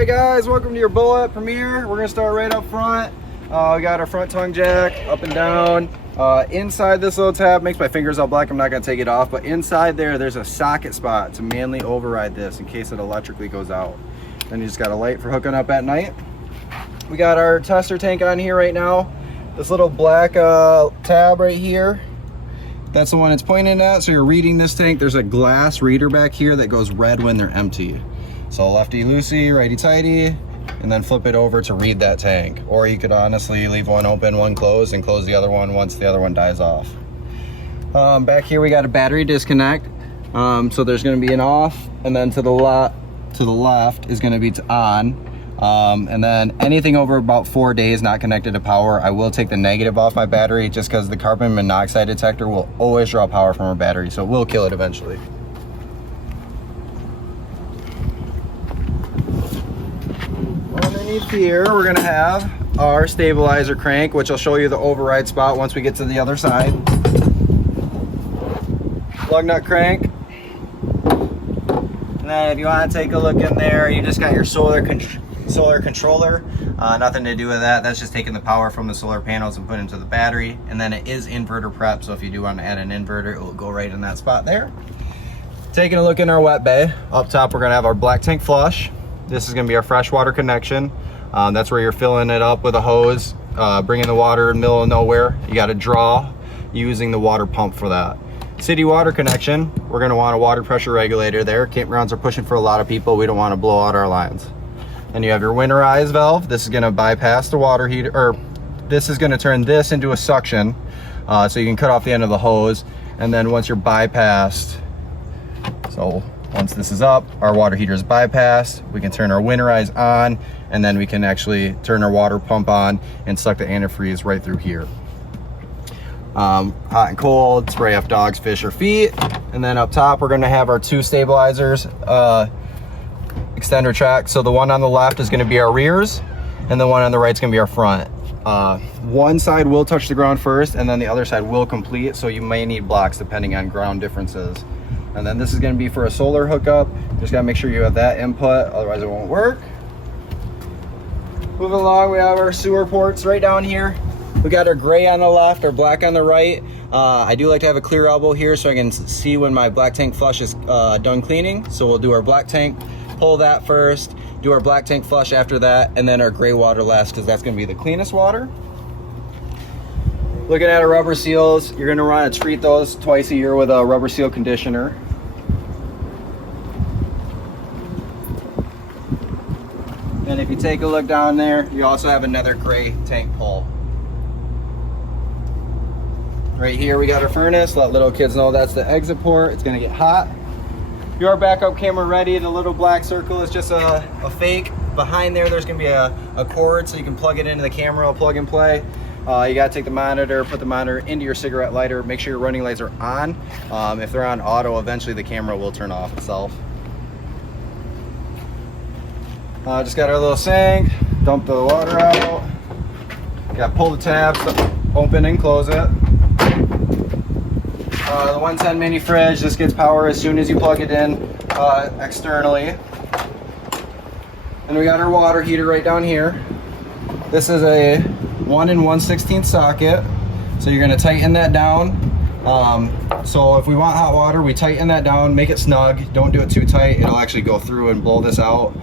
Alright guys, welcome to your bullet premiere. We're gonna start right up front. We got our front tongue jack up and down. Inside this little tab, makes my fingers all black, I'm not gonna take it off, but inside there's a socket spot to manually override this in case it electrically goes out. Then you just got a light for hooking up at night. We got our tester tank on here right now. This little black tab right here, that's the one it's pointing at. So you're reading this tank. There's a glass reader back here that goes red when they're empty. So lefty loosey, righty tighty, and then flip it over to read that tank. Or you could honestly leave one open, one closed, and close the other one once the other one dies off. Back here we got a battery disconnect. So there's going to be an off, and then to the left is going to be on. And then anything over about 4 days not connected to power, I will take the negative off my battery, just because the carbon monoxide detector will always draw power from our battery, so it will kill it eventually. Underneath here we're going to have our stabilizer crank, which I'll show you the override spot once we get to the other side. Lug nut crank. And then if you want to take a look in there, you just got your solar controller. Nothing to do with that. That's just taking the power from the solar panels and putting it into the battery. And then it is inverter prep, so if you do want to add an inverter, it will go right in that spot there. Taking a look in our wet bay, up top we're going to have our black tank flush. This is going to be our freshwater connection. That's where you're filling it up with a hose, bringing the water in the middle of nowhere. You got to draw using the water pump for that. City water connection, we're going to want a water pressure regulator there. Campgrounds are pushing for a lot of people. We don't want to blow out our lines. Then you have your Winterize valve. This is going to bypass the water heater, or this is going to turn this into a suction, so you can cut off the end of the hose. And then once you're bypassed, so once this is up, our water heater is bypassed, we can turn our Winterize on, and then we can actually turn our water pump on and suck the antifreeze right through here. Hot and cold, spray off dogs, fish, or feet. And then up top, we're going to have our two stabilizers, extender track. So the one on the left is going to be our rears, and the one on the right is going to be our front. One side will touch the ground first, and then the other side will complete, so you may need blocks depending on ground differences. And then this is going to be for a solar hookup. Just got to make sure you have that input, otherwise it won't work. Moving along, we have our sewer ports right down here. We got our gray on the left, our black on the right. I do like to have a clear elbow here so I can see when my black tank flush is done cleaning. So we'll do our black tank, pull that first, do our black tank flush after that, and then our gray water last, because that's going to be the cleanest water. Looking at our rubber seals, you're going to want to treat those twice a year with a rubber seal conditioner. And if you take a look down there, you also have another gray tank pull. Right here we got our furnace. Let little kids know that's the exit port. It's going to get hot. Your backup camera ready. The little black circle is just a fake. Behind there's going to be a cord so you can plug it into the camera, plug and play. You got to take the monitor, put the monitor into your cigarette lighter, make sure your running lights are on. If they're on auto, eventually the camera will turn off itself. Just got our little sink, dump the water out. Got to pull the tabs to open and close it. The 110 mini fridge, this gets power as soon as you plug it in externally. And we got our water heater right down here. This is a 1 1/16 socket, so you're going to tighten that down. So if we want hot water, we tighten that down, make it snug. Don't do it too tight, it'll actually go through and blow this out.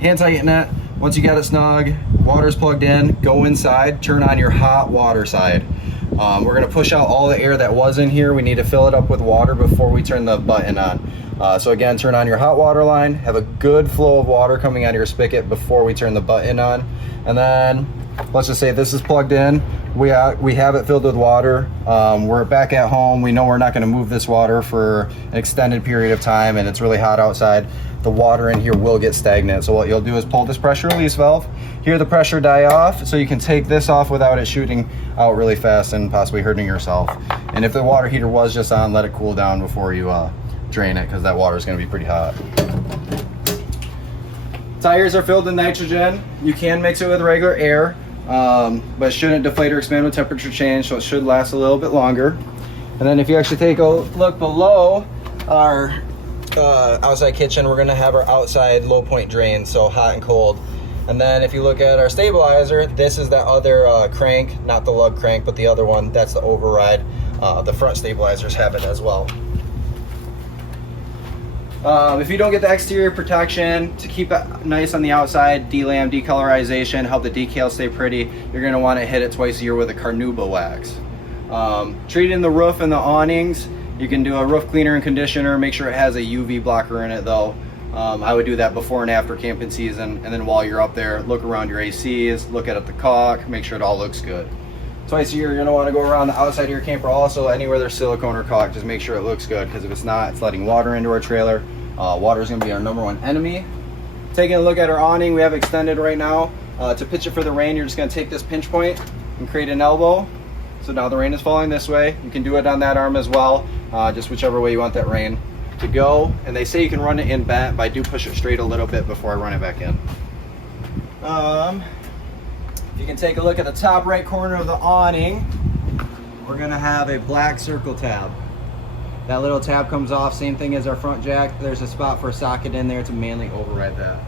Hand tighten it. Once you got it snug, water's plugged in, go inside, turn on your hot water side. We're going to push out all the air that was in here. We need to fill it up with water before we turn the button on. So again, turn on your hot water line, have a good flow of water coming out of your spigot before we turn the button on. And then let's just say this is plugged in, we have it filled with water. We're back at home, we know we're not going to move this water for an extended period of time, and it's really hot outside. The water in here will get stagnant, so what you'll do is pull this pressure release valve, hear the pressure die off, so you can take this off without it shooting out really fast and possibly hurting yourself. And if the water heater was just on, let it cool down before you drain it, because that water is going to be pretty hot. Tires are filled with nitrogen. You can mix it with regular air, but it shouldn't deflate or expand with temperature change, so it should last a little bit longer. And then if you actually take a look below our outside kitchen, we're gonna have our outside low point drain, so hot and cold. And then if you look at our stabilizer, this is that other crank, not the lug crank, but the other one, that's the override. The front stabilizers have it as well. If you don't get the exterior protection to keep it nice on the outside, delam, decolorization, help the decals stay pretty, you're gonna wanna hit it twice a year with a carnauba wax. Treating the roof and the awnings, you can do a roof cleaner and conditioner, make sure it has a UV blocker in it though. I would do that before and after camping season, and then while you're up there, look around your ACs, look at the caulk, make sure it all looks good. Twice a year, you're gonna wanna go around the outside of your camper also, anywhere there's silicone or caulk, just make sure it looks good, because if it's not, it's letting water into our trailer. Water is gonna be our #1 enemy. Taking a look at our awning, we have extended right now. To pitch it for the rain, you're just gonna take this pinch point and create an elbow. So now the rain is falling this way. You can do it on that arm as well, just whichever way you want that rain to go. And they say you can run it in bent, but I do push it straight a little bit before I run it back in. You can take a look at the top right corner of the awning. We're gonna have a black circle tab. That little tab comes off, same thing as our front jack. There's a spot for a socket in there to manually override that.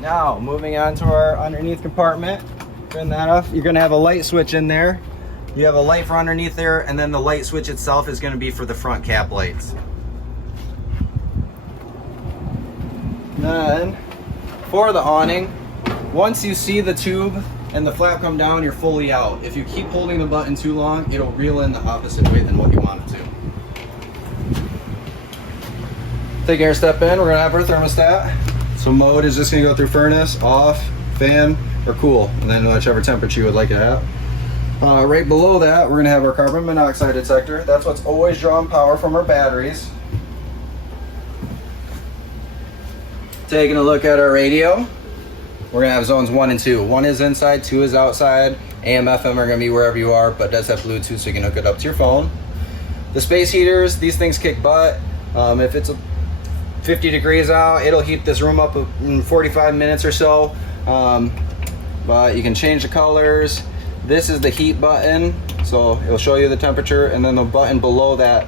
Now, moving on to our underneath compartment. Turn that off. You're gonna have a light switch in there. You have a light for underneath there, and then the light switch itself is gonna be for the front cap lights. Then, for the awning, once you see the tube and the flap come down, you're fully out. If you keep holding the button too long, it'll reel in the opposite way than what you want it to. Taking our step in, we're gonna have our thermostat. So mode is just gonna go through furnace, off, fan, or cool, and then whichever temperature you would like it at. Right below that, we're gonna have our carbon monoxide detector. That's what's always drawing power from our batteries. Taking a look at our radio. We're gonna have zones 1 and 2. 1 is inside, 2 is outside. AM, FM are gonna be wherever you are, but it does have Bluetooth so you can hook it up to your phone. The space heaters, these things kick butt. If it's 50 degrees out, it'll heat this room up in 45 minutes or so. But you can change the colors. This is the heat button, so it'll show you the temperature, and then the button below that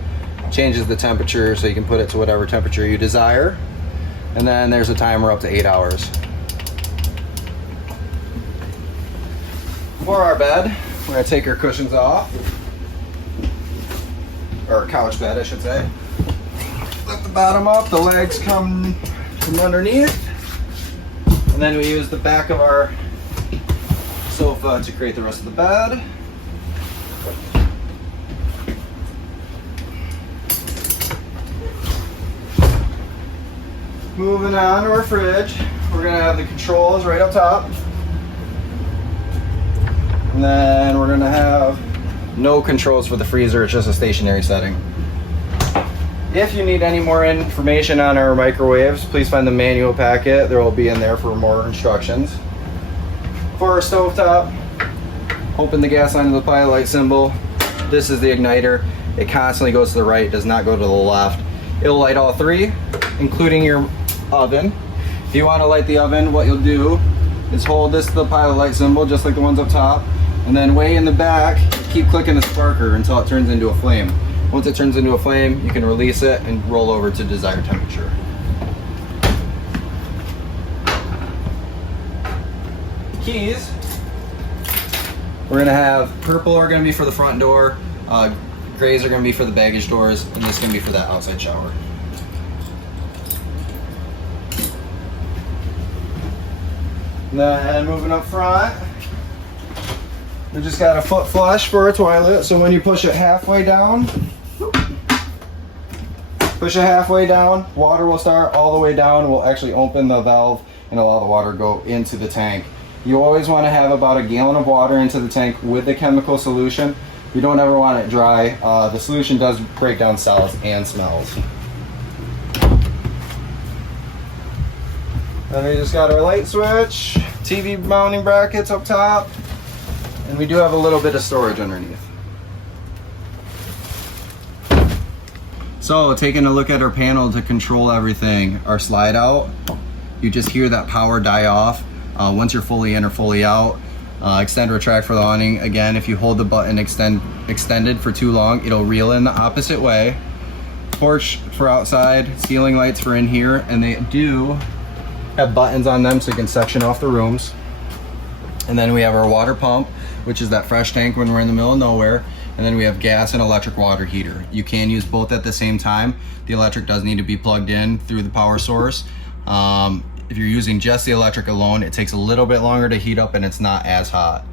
changes the temperature so you can put it to whatever temperature you desire. And then there's a timer up to 8 hours. For our bed, we're gonna take our cushions off, or couch bed, I should say. Lift the bottom up, the legs come from underneath, and then we use the back of our sofa to create the rest of the bed. Moving on to our fridge, we're gonna have the controls right up top. And then we're gonna have no controls for the freezer, it's just a stationary setting. If you need any more information on our microwaves, please find the manual packet. There will be in there for more instructions. For our stovetop, open the gas line to the pilot light symbol. This is the igniter. It constantly goes to the right, does not go to the left. It'll light all 3, including your oven. If you want to light the oven, what you'll do is hold this to the pilot light symbol, just like the ones up top, and then way in the back, keep clicking the sparker until it turns into a flame. Once it turns into a flame, you can release it and roll over to desired temperature. Keys, we're gonna have purple are gonna be for the front door, grays are gonna be for the baggage doors, and this is gonna be for that outside shower. And then moving up front, we just got a foot flush for a toilet, so when you push it halfway down, water will start all the way down. We'll actually open the valve and allow the water to go into the tank. You always want to have about 1 gallon of water into the tank with the chemical solution. You don't ever want it dry. The solution does break down solids and smells. Then we just got our light switch, TV mounting brackets up top, and we do have a little bit of storage underneath. So taking a look at our panel to control everything, our slide out, you just hear that power die off once you're fully in or fully out. Extend retract for the awning. Again, if you hold the button extended for too long, it'll reel in the opposite way. Porch for outside, ceiling lights for in here, and they do have buttons on them so you can section off the rooms. And then we have our water pump, which is that fresh tank when we're in the middle of nowhere. And then we have gas and electric water heater. You can use both at the same time. The electric does need to be plugged in through the power source. If you're using just the electric alone, it takes a little bit longer to heat up and it's not as hot.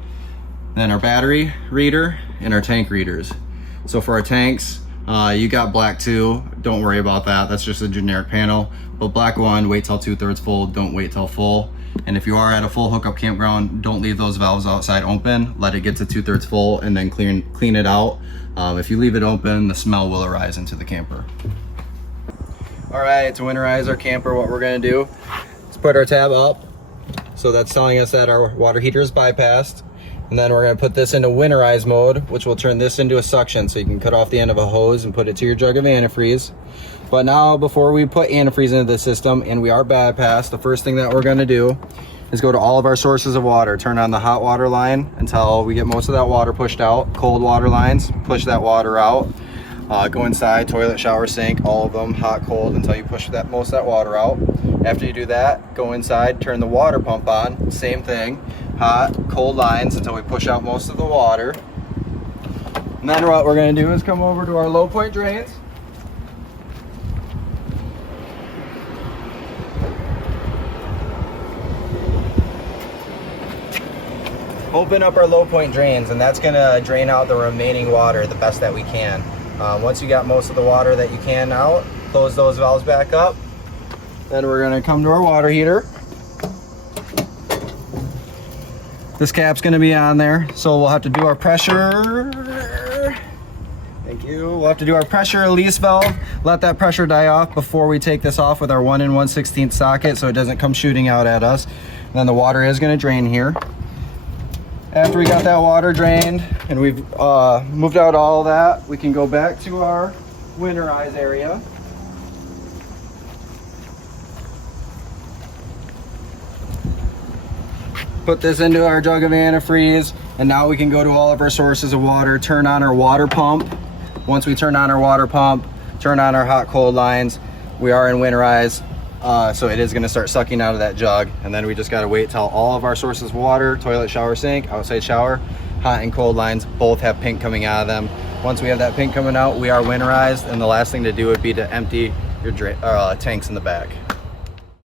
Then our battery reader and our tank readers. So for our tanks, you got black 2, don't worry about that. That's just a generic panel. But black 1, wait till 2/3 full, don't wait till full. And if you are at a full hookup campground, don't leave those valves outside open. Let it get to 2/3 full and then clean it out. If you leave it open, the smell will arise into the camper. All right, to winterize our camper, what we're gonna do is put our tab up. So that's telling us that our water heater is bypassed. And then we're gonna put this into winterize mode, which will turn this into a suction so you can cut off the end of a hose and put it to your jug of antifreeze. But now, before we put antifreeze into the system and we are bypassed, the first thing that we're gonna do is go to all of our sources of water. Turn on the hot water line until we get most of that water pushed out. Cold water lines, push that water out. Go inside, toilet, shower, sink, all of them, hot, cold, until you push most of that water out. After you do that, go inside, turn the water pump on, same thing. Hot, cold lines until we push out most of the water. And then what we're gonna do is come over to our low point drains. Open up our low point drains, and that's gonna drain out the remaining water the best that we can. Once you got most of the water that you can out, close those valves back up. Then we're gonna come to our water heater. This cap's gonna be on there, so we'll have to do our pressure. Thank you. We'll have to do our pressure release valve. Let that pressure die off before we take this off with our 1 1/16 socket so it doesn't come shooting out at us. And then the water is gonna drain here. After we got that water drained and we've moved out all that, we can go back to our winterize area. Put this into our jug of antifreeze, and now we can go to all of our sources of water, turn on our water pump. Once we turn on our water pump, turn on our hot cold lines, we are in winterize, so it is gonna start sucking out of that jug. And then we just gotta wait till all of our sources of water, toilet, shower, sink, outside shower, hot and cold lines, both have pink coming out of them. Once we have that pink coming out, we are winterized, and the last thing to do would be to empty your tanks in the back.